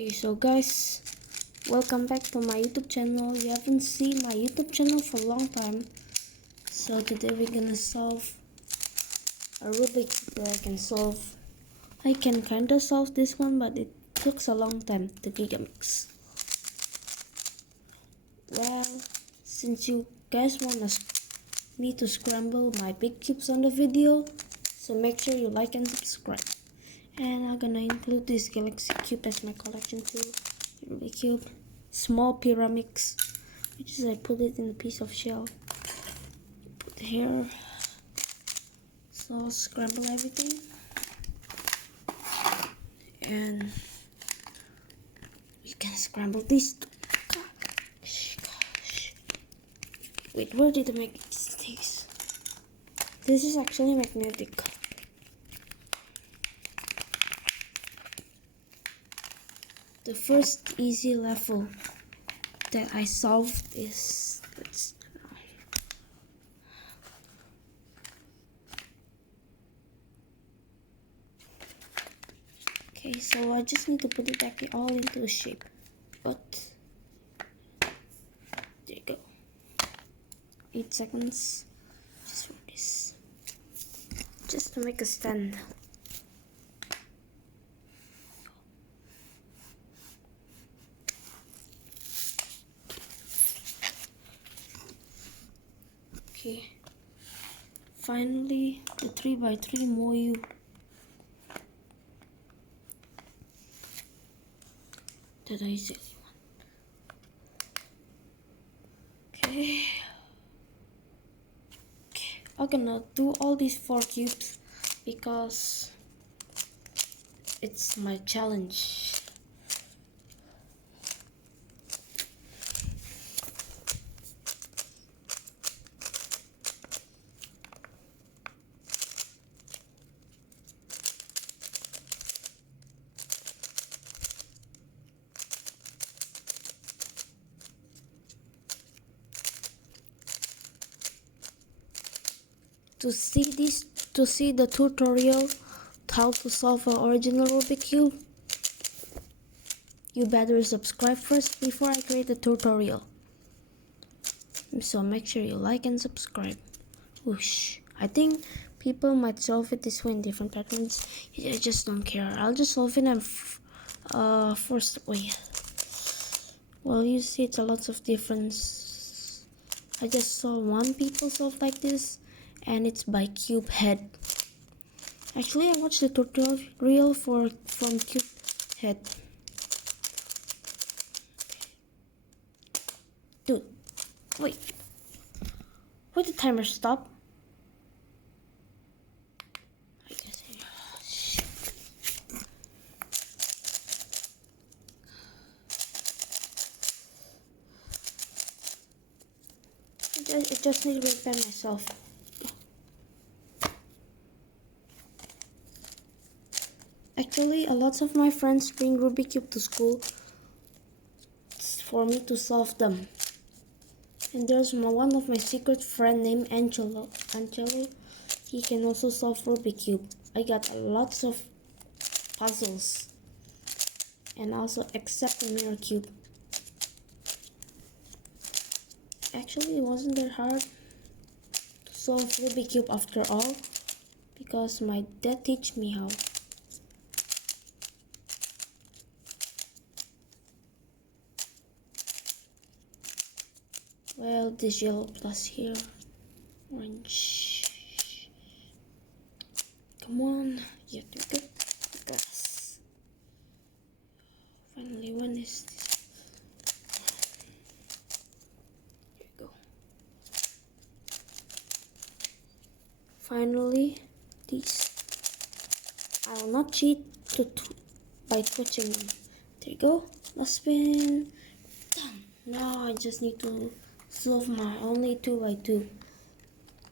Okay, so guys, welcome back to my YouTube channel. You haven't seen my YouTube channel for a long time. So today we're gonna solve a Rubik that I can solve. I can kinda solve this one, but it took a long time to gigamix. Well, since you guys want me to scramble my big cubes on the video, so make sure you like and subscribe. And I'm gonna include this galaxy cube as my collection too. Rubik cube, small pyramids, which is I put it in a piece of shell. Put here, so scramble everything, and we can scramble this too. Gosh. Wait, where did I make this? This is actually magnetic. The first easy level that I solved is okay, so I just need to put it back all into a shape. But there you go. 8 seconds just for this. Just to make a stand. Okay, finally the 3x3 Moyu. That I said. Okay, I'm gonna do all these 4 cubes because it's my challenge. To see the tutorial how to solve an original Rubik cube, you better subscribe first before I create the tutorial. So make sure you like and subscribe. Whoosh! I think people might solve it this way in different patterns. I just don't care. I'll just solve it in first way. Well, you see, it's a lot of difference. I just saw one people solve like this, and it's by cube head. Actually, I watched the tutorial from cube head. Dude, wait the timer stop? I guess I just need to wait by myself. Actually, a lot of my friends bring Rubik cube to school for me to solve them. And there's one of my secret friend named Angelo. He can also solve Rubik cube. I got lots of puzzles, and also except the mirror cube. Actually, it wasn't that hard to solve Rubik cube after all, because my dad teach me how. Well, this yellow plus here, orange. Come on, yeah, there we go. Glass. Finally, when is this? Here we go. Finally, these. I will not cheat by twitching them. There you go. Last spin. Done. Now I just need to solve my only 2x2.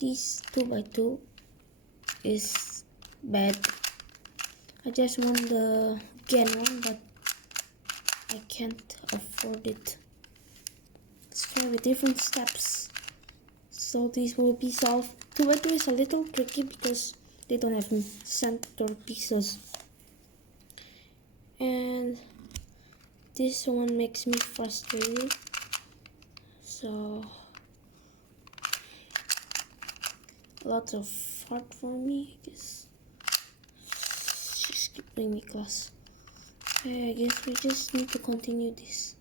This 2x2 is bad. I just want the Gen one, but I can't afford it. Let's try with different steps. So these will be solved. 2x2 is a little tricky because they don't have center pieces. And this one makes me frustrated. So lots of hard for me, I guess. Just keep doing me class. Okay, I guess we just need to continue this.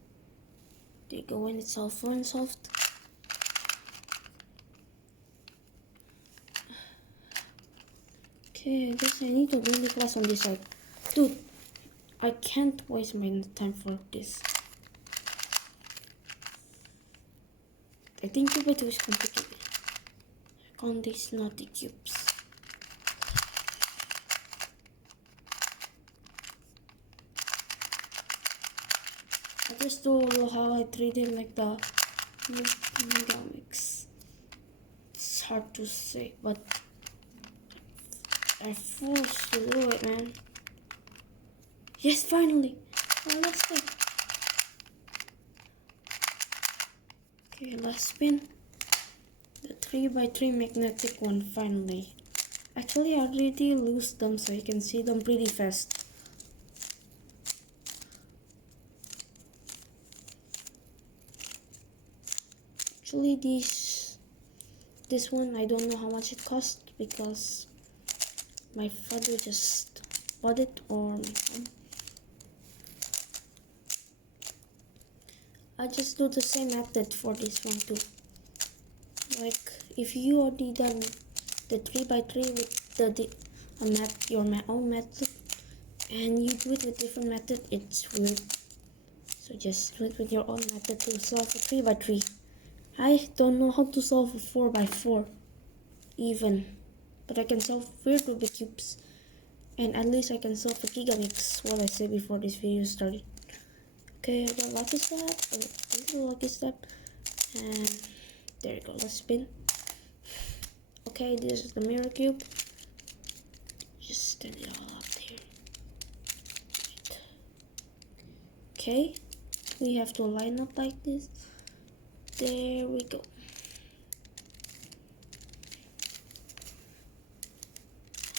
There you go, when it's all fun solved. Okay, I guess I need to bring the class on this side. Dude, I can't waste my time for this. I think 2x2 is complicated. I count these naughty cubes. I just don't know how I treat it like the Megamix. It's hard to say, but I forced to do it, man. Yes, finally! Oh, let's go. Okay, last spin. The 3x3 magnetic one, finally. Actually, I already lose them so you can see them pretty fast. Actually, this one, I don't know how much it cost because my father just bought it, or my mom. I just do the same method for this one too. Like if you already done the 3x3 with your own method, and you do it with different method, it's weird. So just do it with your own method to solve a 3x3. I don't know how to solve a 4x4 even, but I can solve weird Rubik cubes, and at least I can solve a Gigamix, what I said before this video started. Okay, I got lucky step, a little lucky step, and there you go, let's spin. Okay, this is the mirror cube. Just stand it all up here. Right. Okay, we have to line up like this. There we go.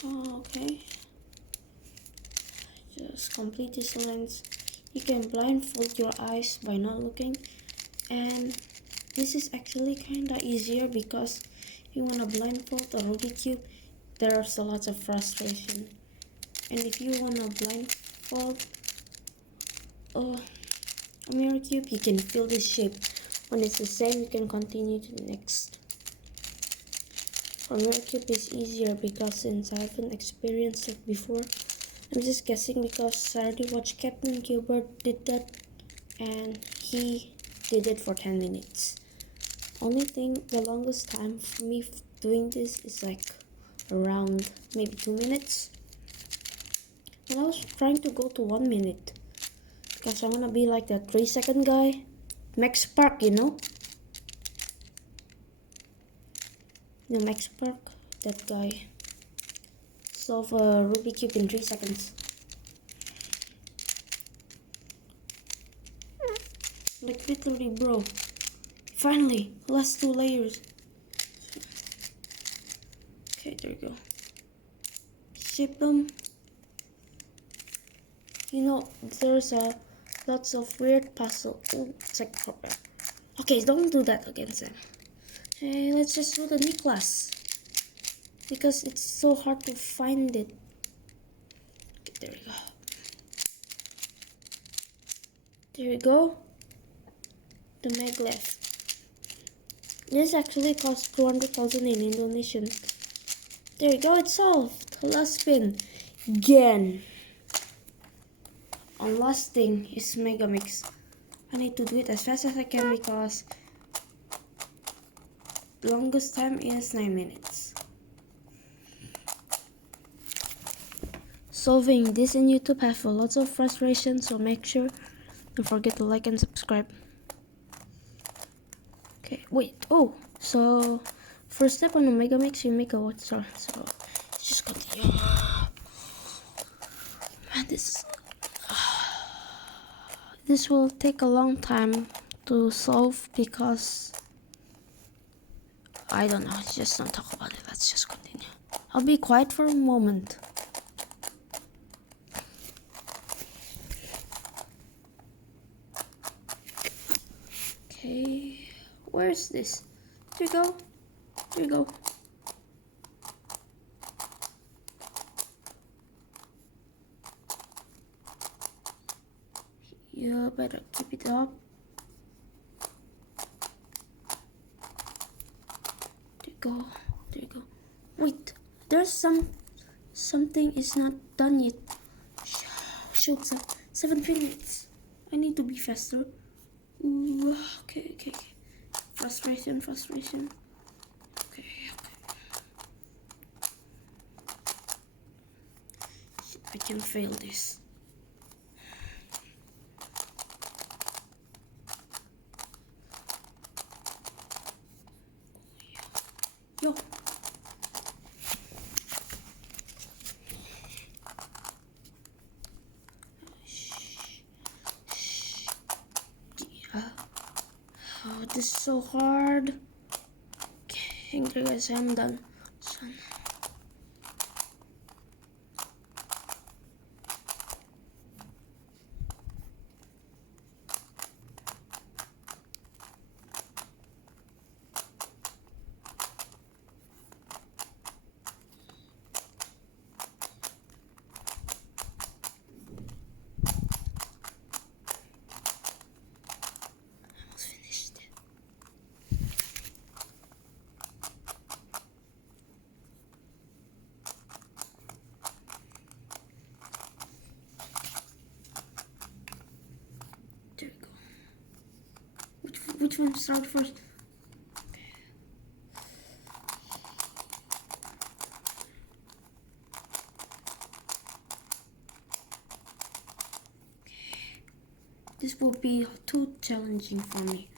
Okay, just complete this lens. You can blindfold your eyes by not looking, and this is actually kinda easier because you wanna blindfold a Rubik cube, there's a lot of frustration. And if you wanna blindfold a mirror cube, you can feel this shape. When it's the same, you can continue to the next. For mirror cube is easier because since I haven't experienced it before, I'm just guessing because I already watched Captain Gilbert did that, and he did it for 10 minutes. Only thing, the longest time for me doing this is like around maybe 2 minutes. And I was trying to go to 1 minute because I wanna be like that 3-second guy, Max Park, you know? The Max Park, that guy. Solve a Rubik cube in 3 seconds. Like literally, bro. Finally, last 2 layers. Okay, there you go. Shape them. You know, there's lots of weird puzzle. Ooh, it's like okay, don't do that again, Sam. Hey, let's just do the new class because it's so hard to find it. Okay, there we go. There we go. The maglev. This actually costs 200,000 in Indonesian. There you go, it's solved. Last spin. Again. And last thing is Megamix. I need to do it as fast as I can because the longest time is 9 minutes. Solving this in YouTube have lots of frustration, so make sure don't forget to like and subscribe. Okay, wait, oh, so first step on the Megamix, you make a what star, so just continue. Man, this will take a long time to solve because I don't know, just don't talk about it, let's just continue. I'll be quiet for a moment. Okay, where's this? There you go. There you go. You better keep it up. There you go. There you go. Wait, there's something is not done yet. Shoot, 7 minutes. I need to be faster. Ooh, okay. Frustration. Okay. I can fail this. Yo. Yeah. Oh, this is so hard. Okay, guys, I'm done. Son. There we go. Which one start first? This will be too challenging for me.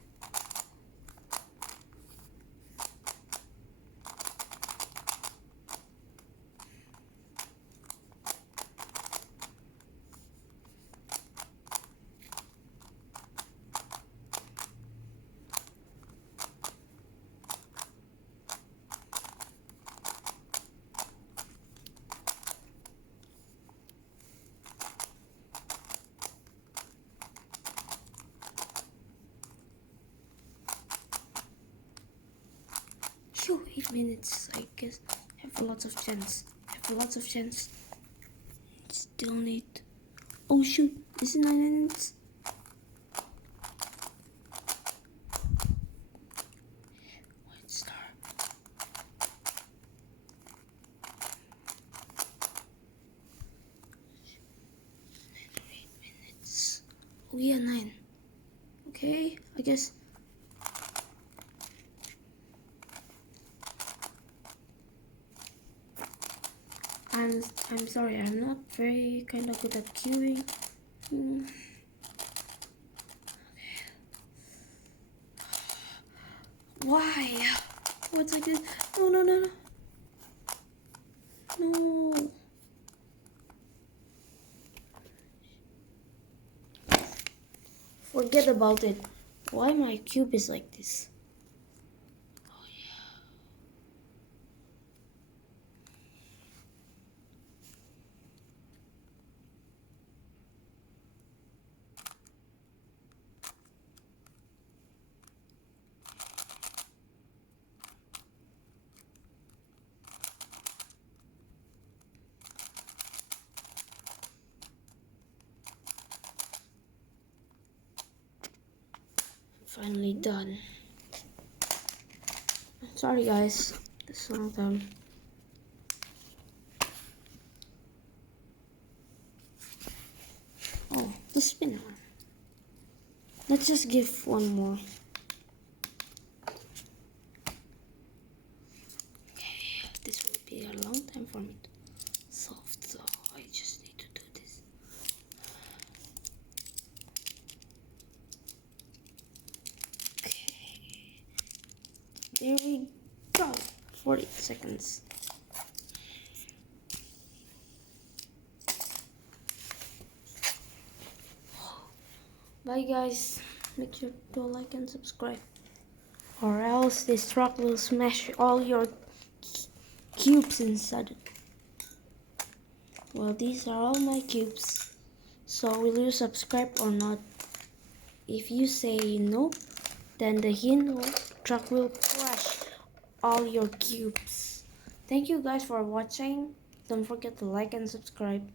Phew, 8 minutes, I guess. Have lots of chance. Still need. Oh shoot, is it 9 minutes? White star. Oh yeah, 9. Okay, I guess. I'm sorry, I'm not very kind of good at queuing. Why? What's I did? No. No. Forget about it. Why my cube is like this? Oh yeah. Finally done. Sorry guys, this is a long time. Oh, the spinner. Let's just give one more. Okay, this will be a long time for me to solve, so I just need to do this. Okay, there we go. 40 seconds. Bye guys, make sure to like and subscribe, or else this truck will smash all your cubes inside it. Well, these are all my cubes, so will you subscribe or not? If you say no, then the hino truck will crush all your cubes. Thank you guys for watching. Don't forget to like and subscribe.